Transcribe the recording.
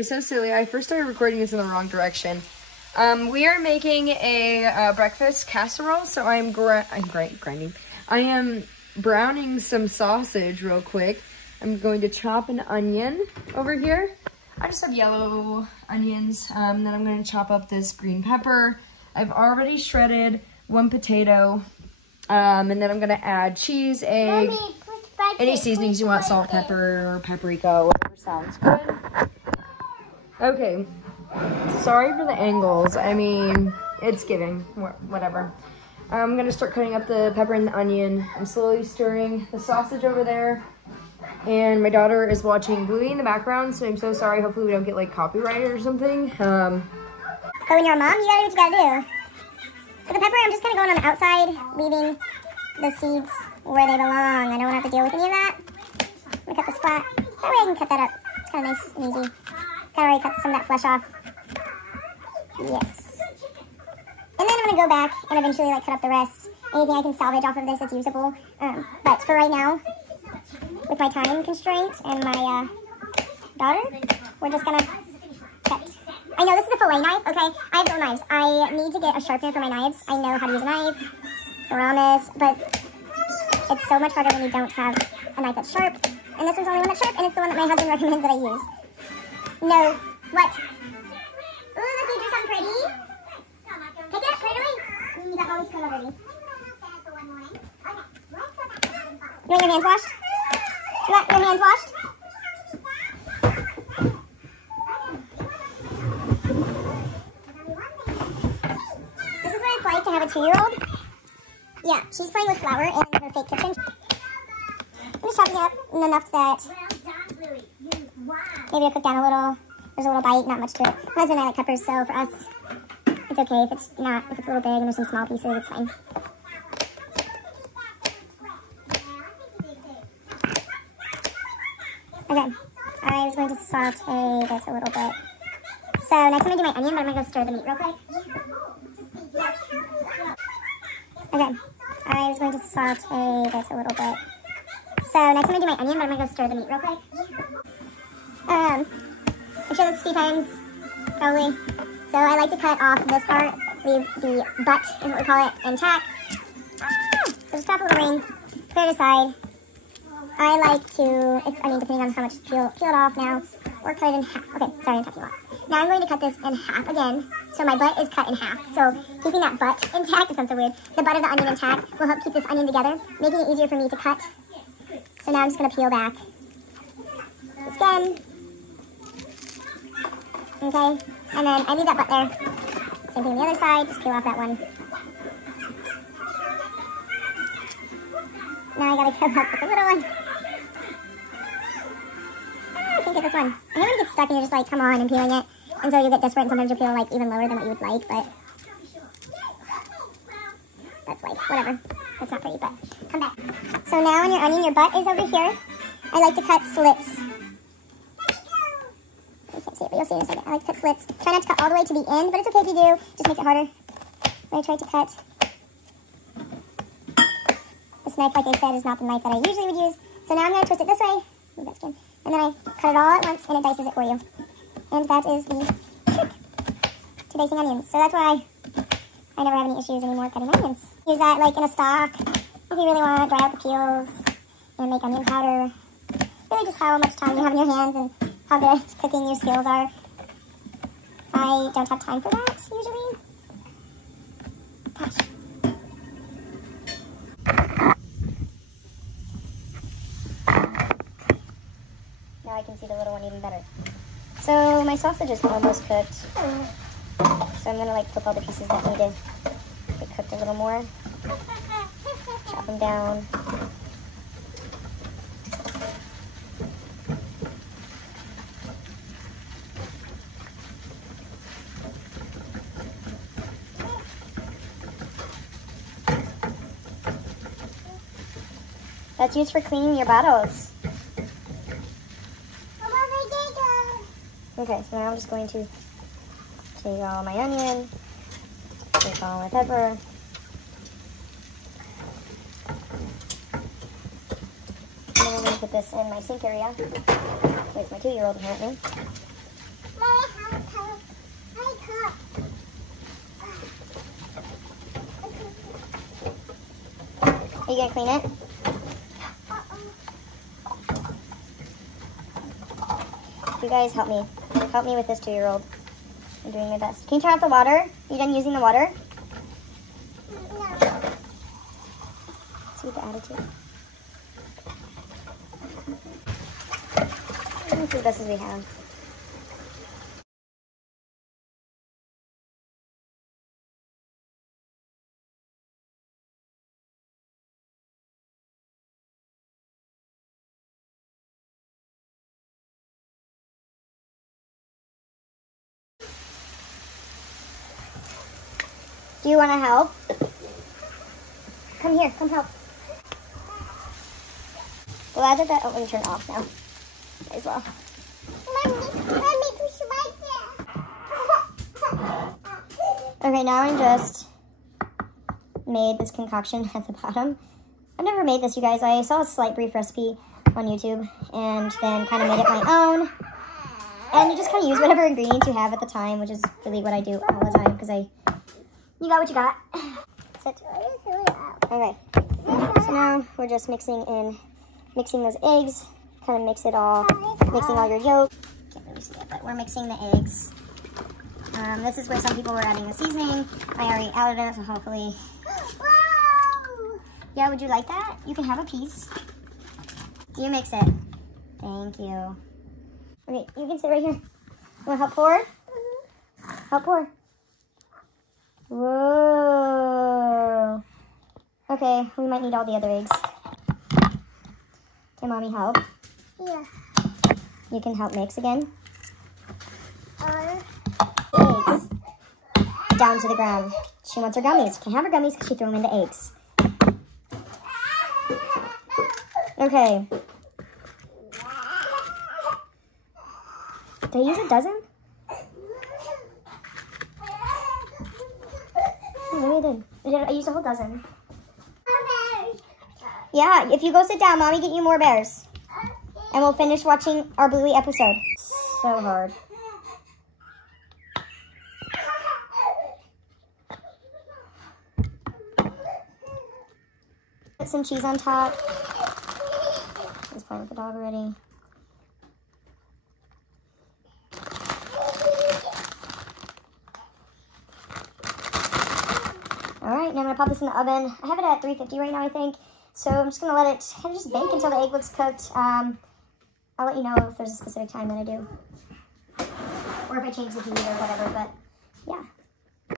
You're so silly. I first started recording this in the wrong direction. We are making a breakfast casserole, so I'm grinding. I am browning some sausage real quick. I'm going to chop an onion over here. I just have yellow onions. Then I'm going to chop up this green pepper. I've already shredded 1 potato. And then I'm going to add cheese, egg, any seasonings you want, salt, pepper, or paprika, whatever sounds good. Okay. Sorry for the angles. I mean, it's giving, whatever. I'm going to start cutting up the pepper and the onion. I'm slowly stirring the sausage over there. And my daughter is watching Bluey in the background, so I'm so sorry. Hopefully we don't get like copyrighted or something. So when you're a mom, you gotta do what you gotta do. For the pepper, I'm just kind of going on the outside, leaving the seeds where they belong. I don't want to have to deal with any of that. I'm gonna cut this flat. That way I can cut that up. It's kind of nice and easy. Kind of already cut some of that flesh off. Yes. And then I'm gonna go back and eventually like cut up the rest. Anything I can salvage off of this that's usable. But for right now, with my time constraint and my daughter, we're just gonna cut. I know this is a fillet knife, okay? I have dual knives. I need to get a sharpener for my knives. I know how to use a knife, promise, but it's so much harder when you don't have a knife that's sharp. And this one's the only one that's sharp, and it's the one that my husband recommends that I use. No, what? Ooh, look, you drew something pretty. Pick it up right away. You got all these color already. You want your hands washed? You want your hands washed? This is what it's like to have a 2-year-old. Yeah, she's playing with flour in her fake kitchen. I'm just chopping it up enough that maybe it'll cook down a little. There's a little bite, not much to it. My husband and I like peppers, so for us, it's okay if it's not, if it's a little big and there's some small pieces, it's fine. Okay, I was going to saute this a little bit. So next I'm going to do my onion, but I'm going to go stir the meat real quick. Okay, I was going to saute this a little bit. So next I'm going to do my onion, but I'm going to go stir the meat real quick. I've shown this a few times, probably. So I like to cut off this part, leave the butt, is what we call it, intact. So just drop a little ring, put it aside. I like to, depending on how much peel it off now, or cut it in half. Okay, sorry, I'm talking a lot. Now I'm going to cut this in half again. So my butt is cut in half. So keeping that butt intact, it sounds so weird, the butt of the onion intact will help keep this onion together, making it easier for me to cut. So now I'm just going to peel back this again. Okay, and then I leave that butt there. Same thing on the other side, just peel off that one. Now I gotta come up with the little one. I can't get this one. I hate when it gets stuck and you're just like, come on, I'm peeling it. And so you get desperate and sometimes you'll peel like even lower than what you would like, but that's like, whatever. That's not pretty, but come back. So now on your onion, your butt is over here. I like to cut slits. You can't see it, but you'll see it in a second. I like to cut slits. Try not to cut all the way to the end, but it's okay if you do. Just makes it harder. I try to cut. This knife, like I said, is not the knife that I usually would use. So now I'm going to twist it this way. Move that skin. And then I cut it all at once, and it dices it for you. And that is the trick to dicing onions. So that's why I never have any issues anymore cutting onions. Use that like in a stock if you really want to dry out the peels and make onion powder. Really just how much time you have in your hands and how good cooking your skills are. I don't have time for that usually. Gosh. Now I can see the little one even better. So my sausage is almost cooked. So I'm gonna like flip all the pieces that need to get cooked a little more. Chop them down. That's used for cleaning your bottles. Okay, so now I'm just going to take all my onion, take all my pepper, and then I'm going to put this in my sink area with my 2-year-old apparently. Are you gonna clean it? You guys help me. Help me with this 2-year-old. I'm doing my best. Can you turn off the water? You done using the water? No. See the attitude. Let's do the best as we have. Do you want to help? Come here, come help. Glad that let me turn it off now. As well. Okay, now I just made this concoction at the bottom. I've never made this, you guys. I saw a slight brief recipe on YouTube and then kind of made it my own. And you just kind of use whatever ingredients you have at the time, which is really what I do all the time because you got what you got. Sit. Okay. So now we're just mixing those eggs. Kind of mixing all your yolk. Can't really see it, but we're mixing the eggs. This is where some people were adding the seasoning. I already added it, so hopefully. Yeah, would you like that? You can have a piece. You mix it. Thank you. Okay, you can sit right here. You want to help pour? Help pour. Whoa. Okay, we might need all the other eggs. Can Mommy help? Yeah. You can help mix again? Eggs. Down to the ground. She wants her gummies. Can't have her gummies because she threw them in the eggs. Okay. Did I use a dozen? Oh, maybe I did. I used a whole dozen. Yeah, if you go sit down, Mommy get you more bears. And we'll finish watching our Bluey episode. So hard. Put some cheese on top. I was playing with the dog already. Alright, now I'm going to pop this in the oven. I have it at 350 right now, I think. So I'm just going to let it kind of just bake until the egg looks cooked. I'll let you know if there's a specific time that I do. Or if I change the heat or whatever, but